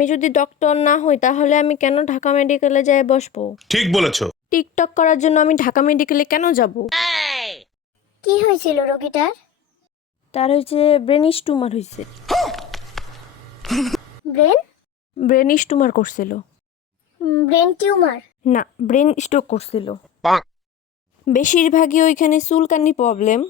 আমি যদি ডক্টর না হই তাহলে আমি কেন ঢাকা মেডিকেলে যাই বসবো? ঠিক বলেছো। টিকটক করার জন্য আমি ঢাকা মেডিকেলে কেন যাব? কি হয়েছিল রোগীটার? তার হচ্ছে ব্রেনিশ টিউমার হয়েছে। ব্রেন ব্রেনিশ টিউমার করছিল। Brain tumour? না, ব্রেন স্ট্রোক করছিল। বেশিরভাগই ওইখানে চুলকানি প্রবলেম।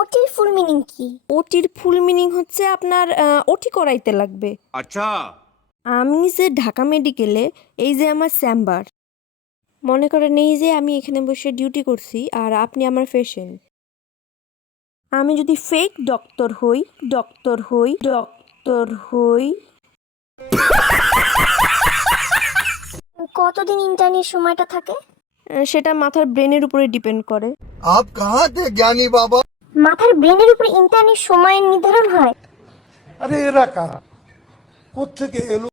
ওটির ফুল মিনিং কি? ওটির ফুল মিনিং হচ্ছে আপনার ওটি করাইতে লাগবে। আচ্ছা। আমি যে ঢাকা মেডিকেলে, এই যে আমার চেম্বার, মনে করেন এই যে আমি এখানে বসে ডিউটি করছি আর আপনি আমার পেশেন্ট। আমি যদি ফেক ডক্টর হই কতদিন ইন্টার্নের সময়টা থাকে? সেটা মাথার ব্রেনের উপরে ডিপেন্ড করে। आप कहाँ थे ज्ञानी बाबा? মাথার ব্রেনের উপর ইন্টার্নের সময় নির্ধারণ হয়? अरे एरा कारा কোত্থেকে এলো?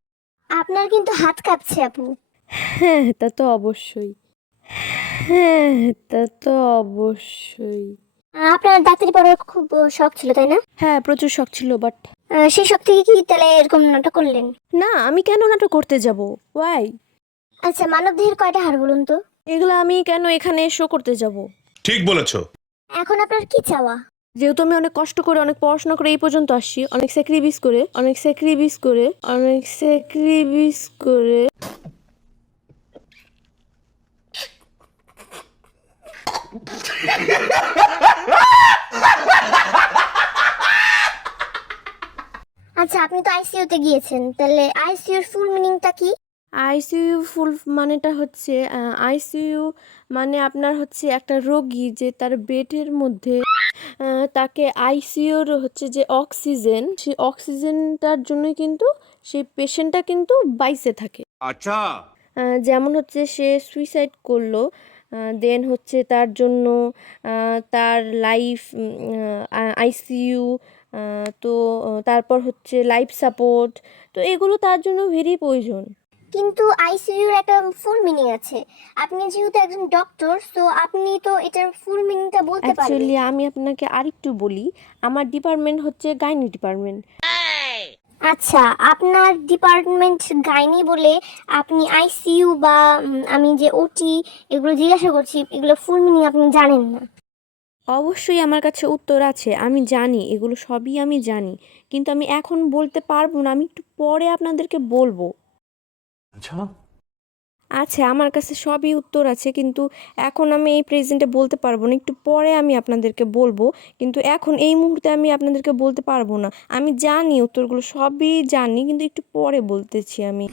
আপনার কিন্তু হাত কাঁপছে আপু। হ্যাঁ, তা তো অবশ্যই। হ্যাঁ, তা তো অবশ্যই। আপনার ডাক্তারি পড়ার খুব শখ ছিল তাই না? হ্যাঁ, প্রচুর শখ ছিল, বাট সেই শখ থেকে কি তাহলে এরকম নাটক করলেন? না, আমি কেন নাটক করতে যাব? ওয়াই? আচ্ছা, মানবদেহের কয়টা হাড় বলুন তো? এগুলো আমি কেন এখানে শো করতে যাব? ঠিক বলেছো। এখন আপনার কি চাওয়া? যেহেতু আমি অনেক কষ্ট করে, অনেক পড়াশোনা করে এই পর্যন্ত আসছি, অনেক স্যাক্রিফাইস করে আচ্ছা, আপনি তো আইসিইউতে গিয়েছেন, তাহলে আইসিইউর ফুল মিনিংটা কি? আইসিইউ ফুল মানেটা হচ্ছে আইসিইউ মানে আপনার হচ্ছে একটা রোগী যে তার বেডের মধ্যে তাকে আইসিইউর হচ্ছে যে অক্সিজেন, সেই অক্সিজেনটার জন্যই কিন্তু সেই পেশেন্টটা কিন্তু বাইসে থাকে। আচ্ছা। যেমন হচ্ছে সে সুইসাইড করলো, দেন হচ্ছে তার জন্য তার লাইফ আইসিইউ, তো তারপর হচ্ছে লাইফ সাপোর্ট, তো এগুলো তার জন্য ভেরি প্রয়োজন। কিন্তু আইসিইউর একটা ফুল মিনিং আছে। আপনি যেহেতু একজন ডক্টর, তো আপনি তো এটার ফুল মিনিংটা বলতে পারবেন। অ্যাকচুয়ালি আমি আপনাকে আরেকটু বলি, আমার ডিপার্টমেন্ট হচ্ছে গাইনি ডিপার্টমেন্ট। আচ্ছা, আপনার ডিপার্টমেন্ট গাইনি বলে আপনি আইসিইউ বা আমি যে ওটি এগুলো জিজ্ঞাসা করছি, এগুলো ফুল মিনিং আপনি জানেন না? অবশ্যই আমার কাছে উত্তর আছে, আমি জানি, এগুলো সবই আমি জানি, কিন্তু আমি এখন বলতে পারবো না, আমি একটু পরে আপনাদেরকে বলবো। আচ্ছা, আমার কাছে সবই উত্তর আছে, কিন্তু এখন আমি এই প্রেজেন্টে বলতে পারবো না, একটু পরে আমি আপনাদেরকে বলবো, কিন্তু এখন এই মুহূর্তে আমি আপনাদেরকে বলতে পারবো না। আমি জানি উত্তরগুলো সবই জানি, কিন্তু একটু পরে বলতেছি আমি।